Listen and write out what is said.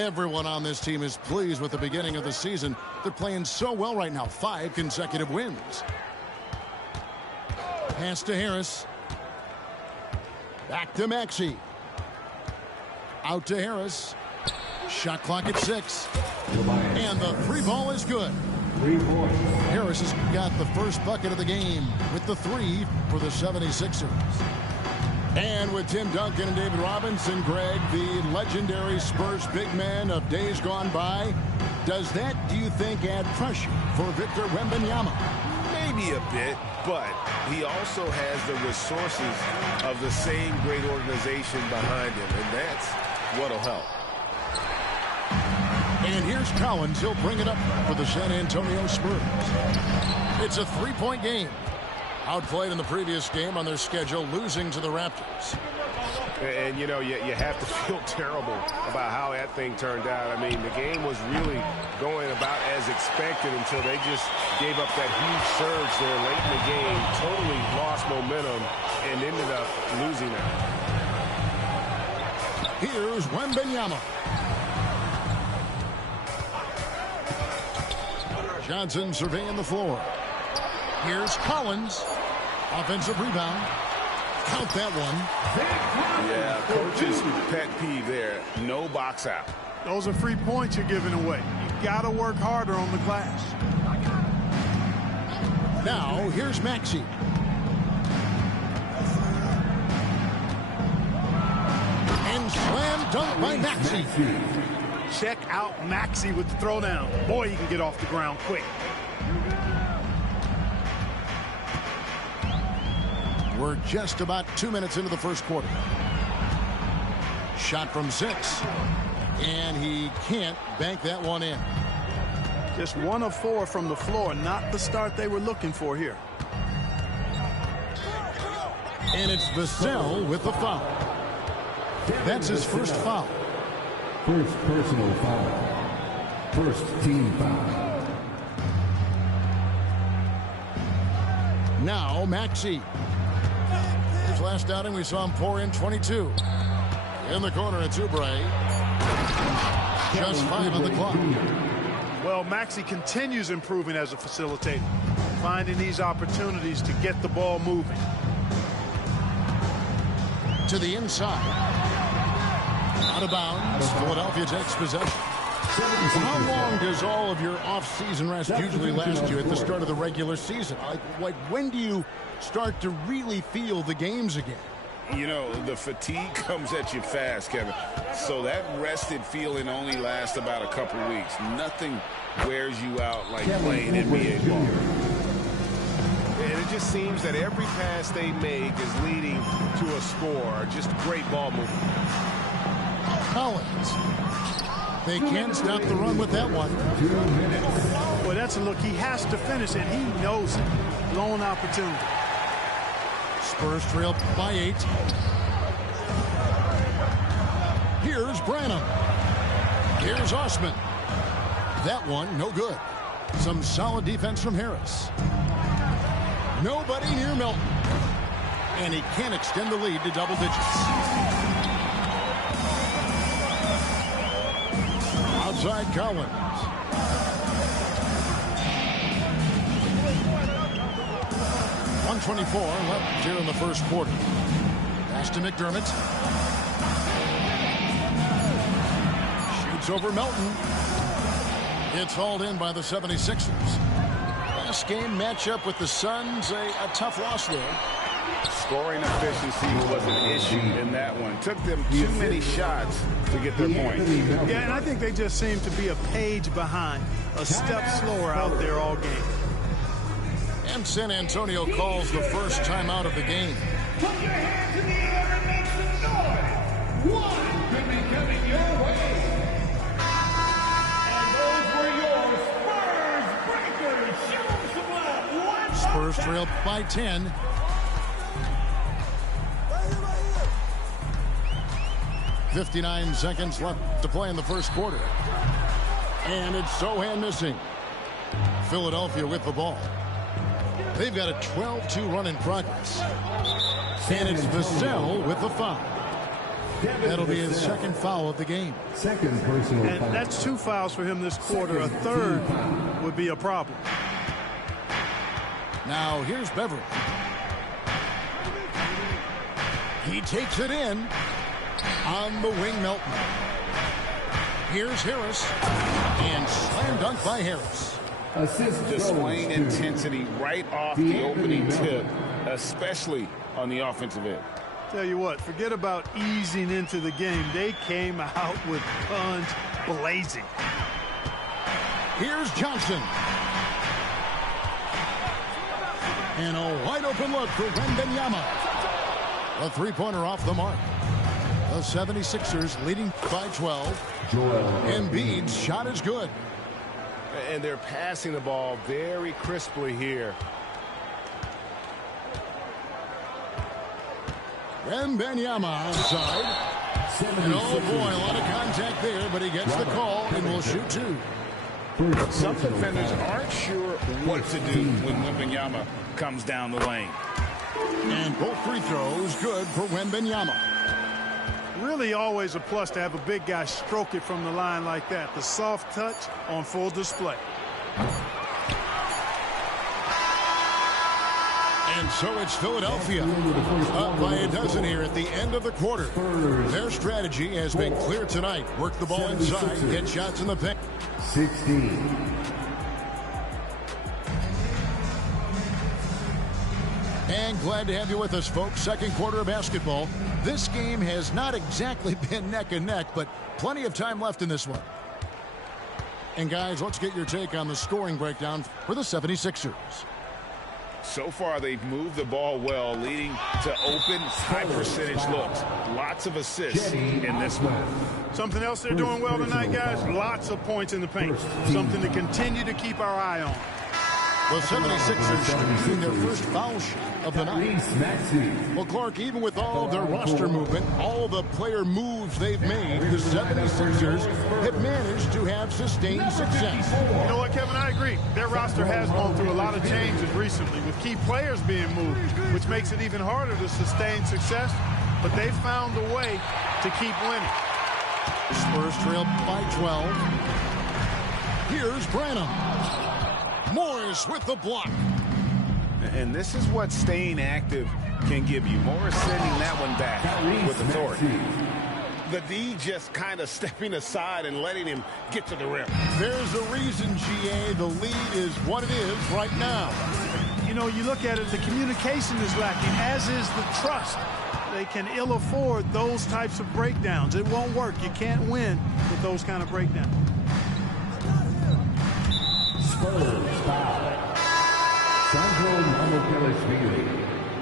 Everyone on this team is pleased with the beginning of the season. They're playing so well right now. 5 consecutive wins. Pass to Harris. Back to Maxey. Out to Harris. Shot clock at 6. And the 3 ball is good. 3 points. Harris has got the first bucket of the game with the 3 for the 76ers. And with Tim Duncan and David Robinson, Greg, the legendary Spurs big man of days gone by, does that, do you think, add pressure for Victor Wembanyama? Maybe a bit, but he also has the resources of the same great organization behind him, and that's what'll help. And here's Collins. He'll bring it up for the San Antonio Spurs. It's a 3-point game. Outplayed in the previous game on their schedule, losing to the Raptors. And, you know, you have to feel terrible about how that thing turned out. I mean, the game was really going about as expected until they just gave up that huge surge there late in the game, totally lost momentum, and ended up losing it. Here's Wembanyama. Johnson surveying the floor. Here's Collins. Offensive rebound. Count that one. Yeah, coach's pet peeve there. No box out. Those are free points you're giving away. You got to work harder on the glass. Now, here's Maxey. And slam dunk by Maxey. Check out Maxey with the throwdown. Boy, he can get off the ground quick. We're just about 2 minutes into the first quarter. Shot from 6. And he can't bank that one in. Just 1 of 4 from the floor. Not the start they were looking for here. And it's Vassell with the foul. That's his first foul. First personal foul. First team foul. Now Maxey. His last outing we saw him pour in 22. In the corner it's Oubre. Just 5 on the clock. Well, Maxey continues improving as a facilitator, finding these opportunities to get the ball moving. To the inside. Out of bounds. Philadelphia takes possession. How long does all of your off-season rest usually last you at the start of the regular season? Like when do you start to really feel the games again? You know, the fatigue comes at you fast, Kevin. So that rested feeling only lasts about a couple weeks. Nothing wears you out like playing NBA ball. And it just seems that every pass they make is leading to a score. Just great ball movement. Collins. They can't stop the run with that one. Well, that's a look. He has to finish it. He knows it. Blown opportunity. Spurs trail by 8. Here's Branham. Here's Osman. That one, no good. Some solid defense from Harris. Nobody near Milton. And he can't extend the lead to double digits. Outside Collins. .124 left here in the first quarter. Pass to McDermott. Shoots over Melton. It's hauled in by the 76ers. Last game matchup with the Suns, a tough loss there. Scoring efficiency was an issue in that one. Took them too many shots to get their points. Yeah, and I think they just seem to be a page behind, a step slower out there all game. And San Antonio calls the first timeout of the game. Put your hands in the air and make some noise. One could be coming your way. And those were your Spurs breakers. Show them some love. Spurs trail by 10. .59 seconds left to play in the first quarter. And it's Sochan missing. Philadelphia with the ball. They've got a 12-2 run in progress. And it's Vassell with the foul. That'll be his second foul of the game. Second personal And foul. that's 2 fouls for him this quarter. A third would be a problem. Now here's Beverly. He takes it in on the wing. Melton. Here's Harris, and slam dunk by Harris. Assist Displaying goes to intensity right off the opening tip, especially on the offensive end. Tell you what, forget about easing into the game. They came out with guns blazing. Here's Johnson. And a wide open look for Wembanyama. A three-pointer off the mark. The 76ers leading by 12. Embiid's shot is good. And they're passing the ball very crisply here. Wembanyama onside. And oh boy, a lot of contact there, but he gets the call and will shoot 2. Some defenders aren't sure what to do when Wembanyama comes down the lane. And both free throws good for Wembanyama. Really always a plus to have a big guy stroke it from the line like that. The soft touch on full display. And so it's Philadelphia up by a dozen here at the end of the quarter. Their strategy has been clear tonight. Work the ball inside, get shots in the paint. 16. And glad to have you with us, folks. Second quarter of basketball. This game has not exactly been neck and neck, but plenty of time left in this one. And guys, let's get your take on the scoring breakdown for the 76ers. So far, they've moved the ball well, leading to open, high-percentage looks. Lots of assists in this one. Something else they're doing well tonight, guys. Lots of points in the paint. Something to continue to keep our eye on. The 76ers shooting their first foul shot of the night. Well, Clark, even with all of their roster movement, all the player moves they've made, the 76ers have managed to have sustained success. You know what, Kevin? I agree. Their roster has gone through a lot of changes recently with key players being moved, which makes it even harder to sustain success. But they've found a way to keep winning. Spurs trail by 12. Here's Branham. Morris with the block. And this is what staying active can give you. Morris sending that one back with authority. The D just kind of stepping aside and letting him get to the rim. There's a reason, GA, the lead is what it is right now. You know, you look at it, the communication is lacking, as is the trust. They can ill afford those types of breakdowns. It won't work. You can't win with those kind of breakdowns. Spurs foul. Sandro Mamukelashvili.